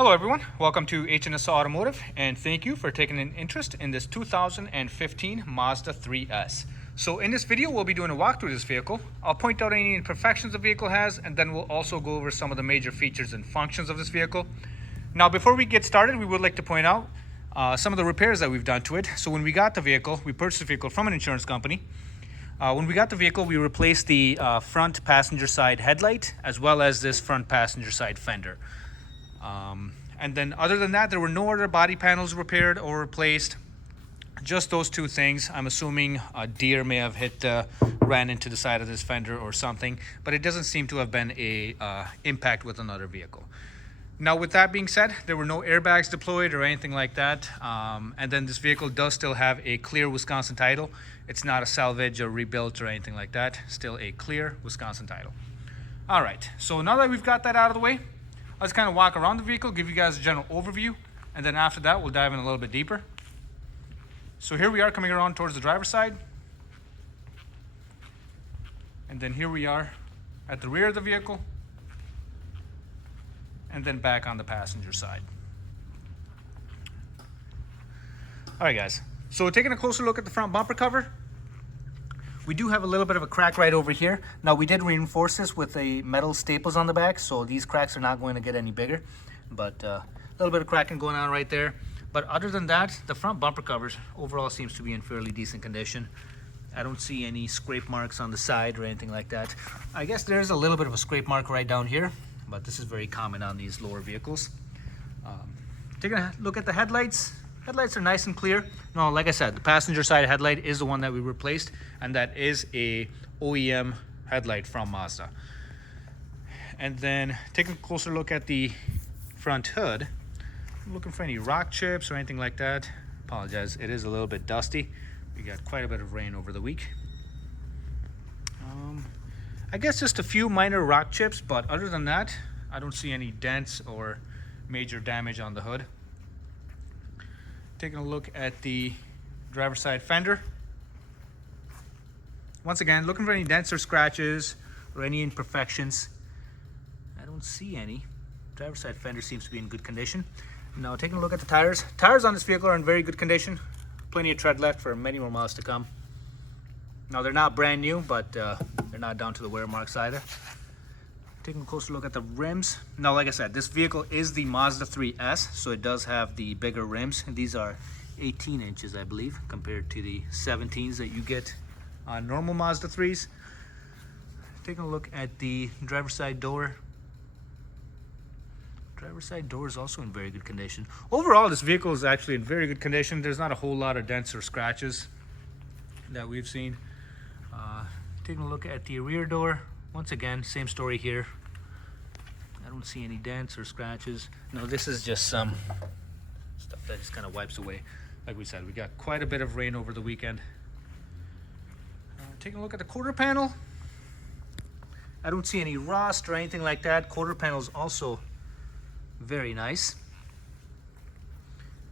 Hello everyone, welcome to H&S Automotive and thank you for taking an interest in this 2015 Mazda 3S. So in this video we'll be doing a walkthrough of this vehicle. I'll point out any imperfections the vehicle has and then we'll also go over some of the major features and functions of this vehicle. Now before we get started, we would like to point out some of the repairs that we've done to it. So when we got the vehicle, we purchased the vehicle from an insurance company. When we got the vehicle, we replaced the front passenger side headlight as well as this front passenger side fender. And then other than that, there were no other body panels repaired or replaced. Just those two things. I'm assuming a deer may have ran into the side of this fender or something, but it doesn't seem to have been a impact with another vehicle. Now with that being said, there were no airbags deployed or anything like that. And then this vehicle does still have a clear Wisconsin title. It's not a salvage or rebuilt or anything like that. Still a clear Wisconsin title. All right, so now that we've got that out of the way, let's kind of walk around the vehicle, give you guys a general overview, and then after that, we'll dive in a little bit deeper. So here we are coming around towards the driver's side. And then here we are at the rear of the vehicle. And then back on the passenger side. All right, guys. So taking a closer look at the front bumper cover. We do have a little bit of a crack right over here. Now we did reinforce this with a metal staples on the back, so these cracks are not going to get any bigger. But a little bit of cracking going on right there. But other than that, the front bumper covers overall seems to be in fairly decent condition. I don't see any scrape marks on the side or anything like that. I guess there's a little bit of a scrape mark right down here, but this is very common on these lower vehicles. Taking a look at the headlights. Headlights are nice and clear. No, like I said, the passenger side headlight is the one that we replaced, and that is a OEM headlight from Mazda. And then taking a closer look at the front hood. I'm looking for any rock chips or anything like that. Apologize, it is a little bit dusty. We got quite a bit of rain over the week. I guess just a few minor rock chips, but other than that, I don't see any dents or major damage on the hood. Taking a look at the driver's side fender. Once again, looking for any dents or scratches or any imperfections. I don't see any. Driver's side fender seems to be in good condition. Now taking a look at the tires. Tires on this vehicle are in very good condition. Plenty of tread left for many more miles to come. Now they're not brand new, but they're not down to the wear marks either. Taking a closer look at the rims. Now, like I said, this vehicle is the Mazda 3S, so it does have the bigger rims. These are 18 inches, I believe, compared to the 17s that you get on normal Mazda 3s. Taking a look at the driver's side door. Driver's side door is also in very good condition. Overall, this vehicle is actually in very good condition. There's not a whole lot of dents or scratches that we've seen. Taking a look at the rear door. Once again, same story here. I don't see any dents or scratches. No, this is just some stuff that just kind of wipes away. Like we said, we got quite a bit of rain over the weekend. Taking a look at the quarter panel. I don't see any rust or anything like that. Quarter panel is also very nice.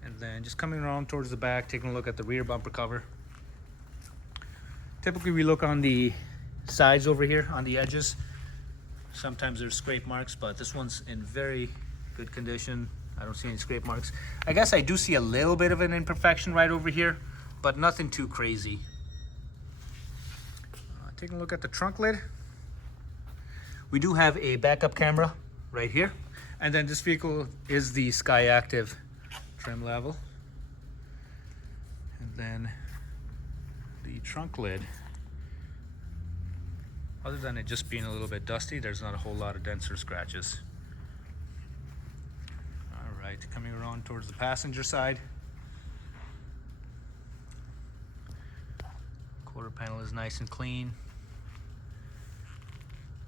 And then just coming around towards the back, taking a look at the rear bumper cover. Typically we look on the sides over here on the edges. Sometimes there's scrape marks, but this one's in very good condition. I don't see any scrape marks. I guess I do see a little bit of an imperfection right over here, but nothing too crazy. Taking a look at the trunk lid. We do have a backup camera right here, and then this vehicle is the Sky Active trim level. And then the trunk lid, other than it just being a little bit dusty, there's not a whole lot of dents or scratches. All right, coming around towards the passenger side. Quarter panel is nice and clean.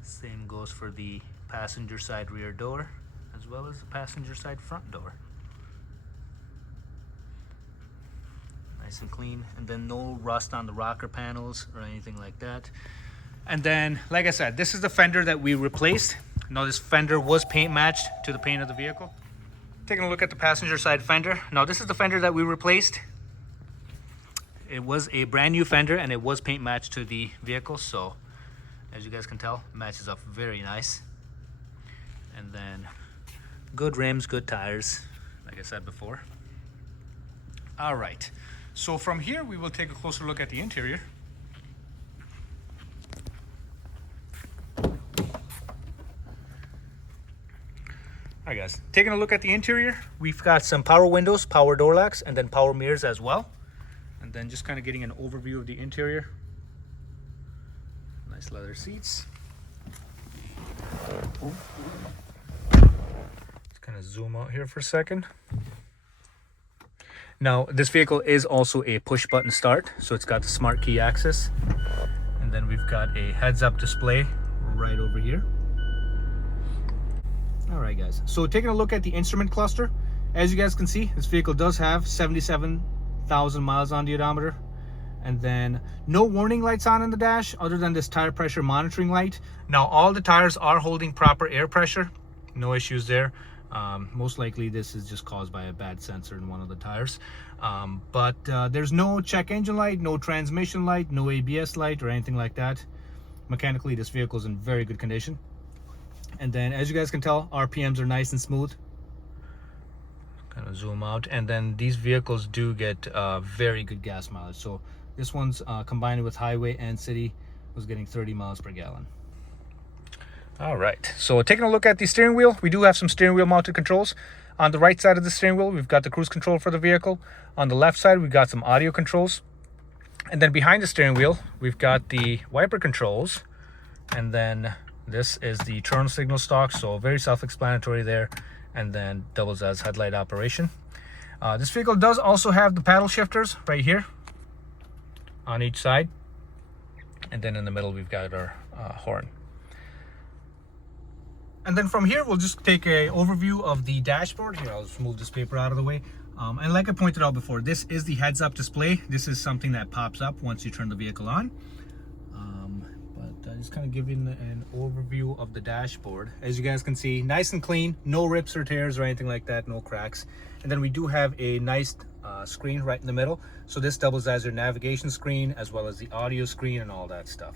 Same goes for the passenger side rear door, as well as the passenger side front door. Nice and clean, and then no rust on the rocker panels or anything like that. And then, like I said, this is the fender that we replaced. Now this fender was paint matched to the paint of the vehicle. Taking a look at the passenger side fender. Now this is the fender that we replaced. It was a brand new fender and it was paint matched to the vehicle, so as you guys can tell, matches up very nice. And then Good rims, good tires, like I said before. All right, so from here we will take a closer look at the interior. All right, guys, taking a look at the interior, we've got some power windows, power door locks, and then power mirrors as well. And then just kind of getting an overview of the interior. Nice leather seats. Let's kind of zoom out here for a second. Now, this vehicle is also a push button start, so it's got the smart key access. And then we've got a heads-up display right over here. All right, guys, so taking a look at the instrument cluster, as you guys can see, this vehicle does have 77,000 miles on the odometer. And then no warning lights on in the dash other than this tire pressure monitoring light. Now, all the tires are holding proper air pressure, no issues there. Most likely this is just caused by a bad sensor in one of the tires. But there's no check engine light, no transmission light, no ABS light or anything like that. Mechanically, this vehicle is in very good condition. And then, as you guys can tell, RPMs are nice and smooth. Kind of zoom out, and then these vehicles do get very good gas mileage. So this one's combined with highway and city was getting 30 miles per gallon. All right, so taking a look at the steering wheel, we do have some steering wheel mounted controls. On the right side of the steering wheel, we've got the cruise control for the vehicle. On the left side, we've got some audio controls. And then behind the steering wheel, we've got the wiper controls. And then this is the turn signal stalk, so very self-explanatory there. And then doubles as headlight operation. This vehicle does also have the paddle shifters right here on each side. And then in the middle, we've got our horn. And then from here, we'll just take an overview of the dashboard. Here, I'll just move this paper out of the way. And like I pointed out before, this is the heads-up display. This is something that pops up once you turn the vehicle on. But just kind of giving an overview of the dashboard. As you guys can see, nice and clean, no rips or tears or anything like that, no cracks. And then we do have a nice screen right in the middle. So this doubles as your navigation screen as well as the audio screen and all that stuff.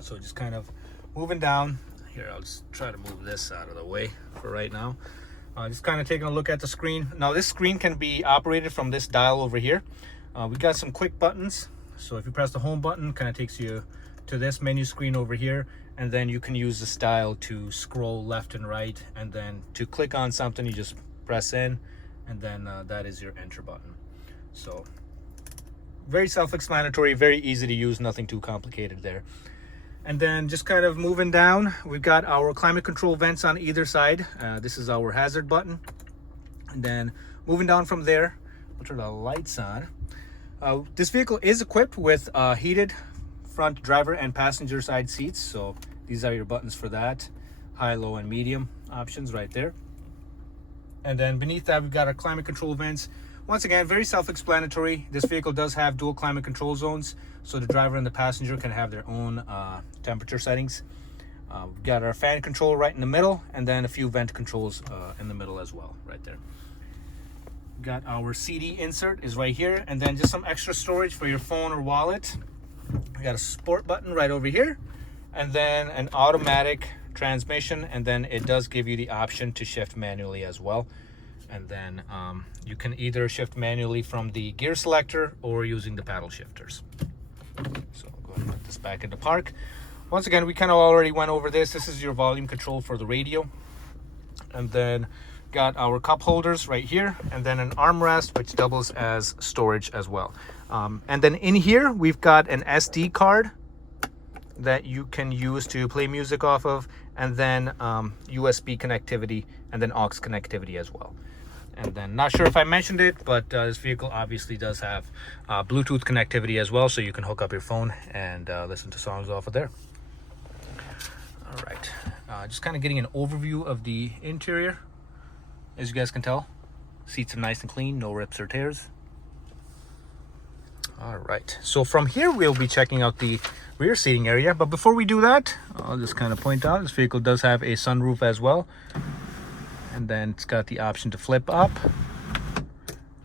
So just kind of moving down. Here, I'll just try to move this out of the way for right now. Just kind of taking a look at the screen. Now, this screen can be operated from this dial over here. We got some quick buttons. So if you press the home button, kind of takes you to this menu screen over here. And then you can use this dial to scroll left and right. And then to click on something, you just press in. And then that is your enter button. So very self-explanatory, very easy to use, nothing too complicated there. And then just kind of moving down, we've got our climate control vents on either side. This is our hazard button. And then moving down from there, we'll turn the lights on. This vehicle is equipped with heated front driver and passenger side seats. So these are your buttons for that. High, low, and medium options right there. And then beneath that, we've got our climate control vents. Once again, very self-explanatory. This vehicle does have dual climate control zones, so the driver and the passenger can have their own temperature settings. We've got our fan control right in the middle, and then a few vent controls in the middle as well, right there. We've got our CD insert is right here, and then just some extra storage for your phone or wallet. We got a sport button right over here, and then an automatic transmission, and then it does give you the option to shift manually as well. And then you can either shift manually from the gear selector or using the paddle shifters. So I'll go ahead and put this back into park. Once again, we kind of already went over this. This is your volume control for the radio. And then got our cup holders right here, and then an armrest, which doubles as storage as well. And then in here, we've got an SD card that you can use to play music off of, and then USB connectivity, and then aux connectivity as well. And then, not sure if I mentioned it, but this vehicle obviously does have Bluetooth connectivity as well, so you can hook up your phone and listen to songs off of there. All right, just kind of getting an overview of the interior. As you guys can tell, seats are nice and clean, no rips or tears. All right, so from here we'll be checking out the rear seating area, but before we do that, I'll just kind of point out this vehicle does have a sunroof as well. And then it's got the option to flip up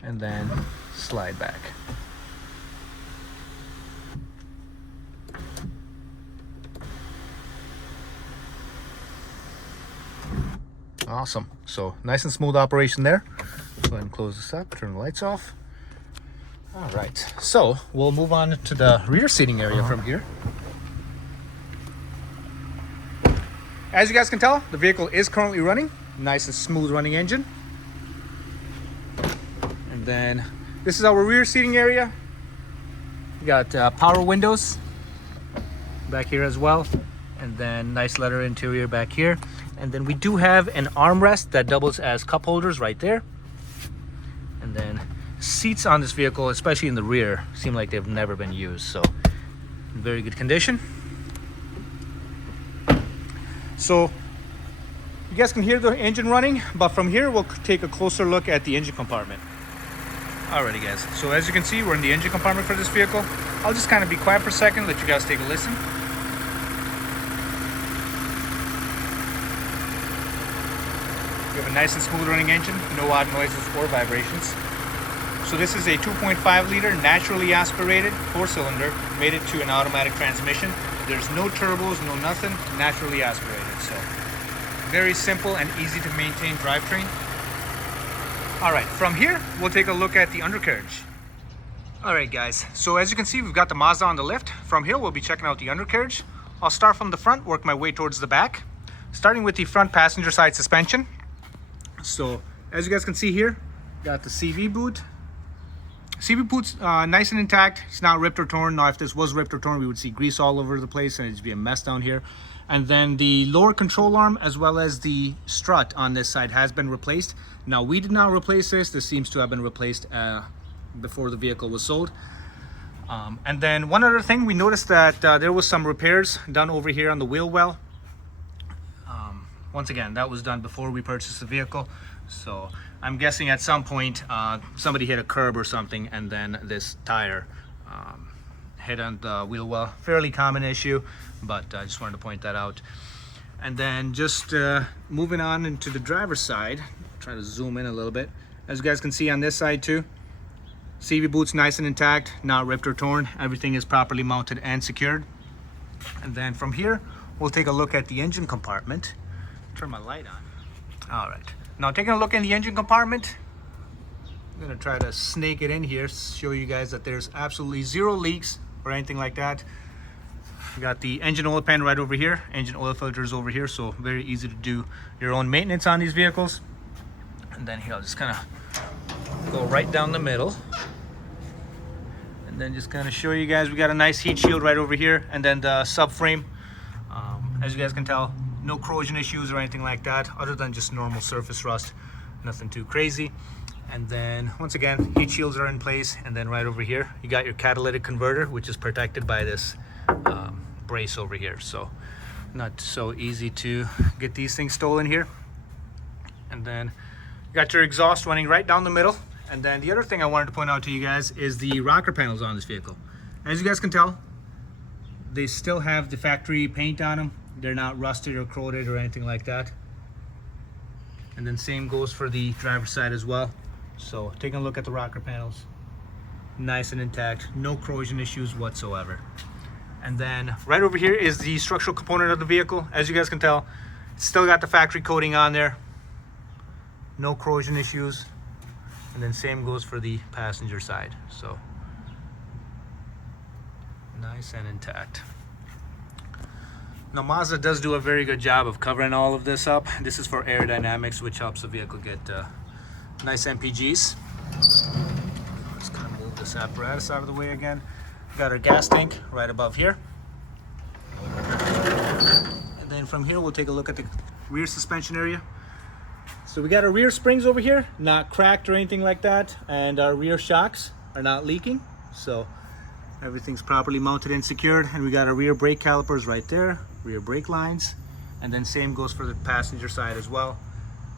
and then slide back. Awesome. So nice and smooth operation there. Go ahead and close this up, turn the lights off. All right, so we'll move on to the rear seating area from here. As you guys can tell, the vehicle is currently running. Nice and smooth running engine. And then this is our rear seating area. We got power windows back here as well. And then nice leather interior back here. And then we do have an armrest that doubles as cup holders right there. And then seats on this vehicle, especially in the rear, seem like they've never been used. So in very good condition. So you guys can hear the engine running, but from here we'll take a closer look at the engine compartment. Alrighty guys, so as you can see, we're in the engine compartment for this vehicle. I'll just kind of be quiet for a second, let you guys take a listen. We have a nice and smooth running engine, no odd noises or vibrations. So this is a 2.5 liter naturally aspirated 4-cylinder, made it to an automatic transmission. There's no turbos, no nothing, naturally aspirated. So very simple and easy to maintain drivetrain. All right, from here, we'll take a look at the undercarriage. All right guys, so as you can see, we've got the Mazda on the left. From here, we'll be checking out the undercarriage. I'll start from the front, work my way towards the back. Starting with the front passenger side suspension. So as you guys can see here, got the CV boot. CV boot's nice and intact. It's not ripped or torn. Now if this was ripped or torn, we would see grease all over the place and it'd be a mess down here. And then the lower control arm as well as the strut on this side has been replaced. Now we did not replace this. This seems to have been replaced before the vehicle was sold. And then one other thing, we noticed that there was some repairs done over here on the wheel well. Once again, that was done before we purchased the vehicle. So I'm guessing at some point somebody hit a curb or something and then this tire hit on the wheel well. Fairly common issue, but I just wanted to point that out. And then just moving on into the driver's side, try to zoom in a little bit. As you guys can see on this side too, CV boot's nice and intact, not ripped or torn. Everything is properly mounted and secured. And then from here, we'll take a look at the engine compartment. Turn my light on. All right. Now taking a look in the engine compartment, I'm gonna try to snake it in here, show you guys that there's absolutely zero leaks or anything like that. We got the engine oil pan right over here, engine oil filters over here, so very easy to do your own maintenance on these vehicles. And then here, I'll just kind of go right down the middle. And then just kind of show you guys, we got a nice heat shield right over here, and then the subframe. As you guys can tell, no corrosion issues or anything like that, other than just normal surface rust, nothing too crazy. And then once again, heat shields are in place. And then right over here, you got your catalytic converter, which is protected by this brace over here. So not so easy to get these things stolen here. And then you got your exhaust running right down the middle. And then the other thing I wanted to point out to you guys is the rocker panels on this vehicle. As you guys can tell, they still have the factory paint on them. They're not rusted or corroded or anything like that. And then same goes for the driver's side as well. So taking a look at the rocker panels, nice and intact, no corrosion issues whatsoever. And then right over here is the structural component of the vehicle. As you guys can tell, it's still got the factory coating on there, no corrosion issues. And then same goes for the passenger side. So nice and intact. Now Mazda does do a very good job of covering all of this up. This is for aerodynamics, which helps the vehicle get nice MPGs. Let's kind of move this apparatus out of the way again. Got our gas tank right above here. And then from here, we'll take a look at the rear suspension area. So we got our rear springs over here, not cracked or anything like that. And our rear shocks are not leaking. So everything's properly mounted and secured. And we got our rear brake calipers right there, rear brake lines. And then same goes for the passenger side as well.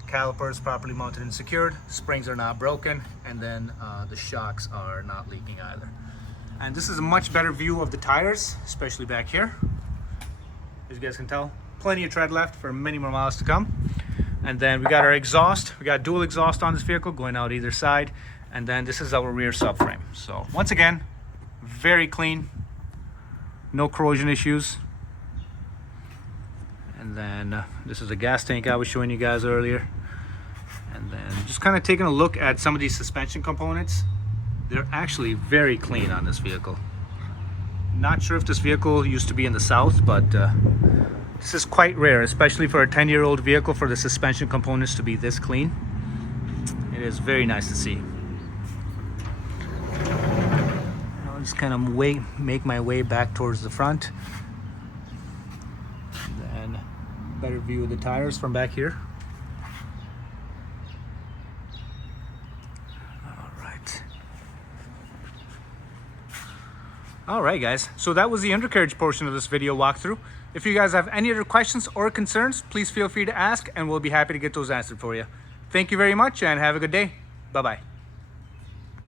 Calipers properly mounted and secured, springs are not broken, and then the shocks are not leaking either. And this is a much better view of the tires, especially back here. As you guys can tell, plenty of tread left for many more miles to come. And then we got our exhaust. We got dual exhaust on this vehicle going out either side. And then this is our rear subframe. So once again, very clean, no corrosion issues. And And then this is a gas tank I was showing you guys earlier. And then just kind of taking a look at some of these suspension components. They're actually very clean on this vehicle. Not sure if this vehicle used to be in the South, but this is quite rare, especially for a 10-year-old vehicle, for the suspension components to be this clean. It is very nice to see. I'll just kind of make my way back towards the front. And then better view of the tires from back here. All right, guys, so that was the undercarriage portion of this video walkthrough. If you guys have any other questions or concerns, please feel free to ask and we'll be happy to get those answered for you. Thank you very much and have a good day. Bye-bye.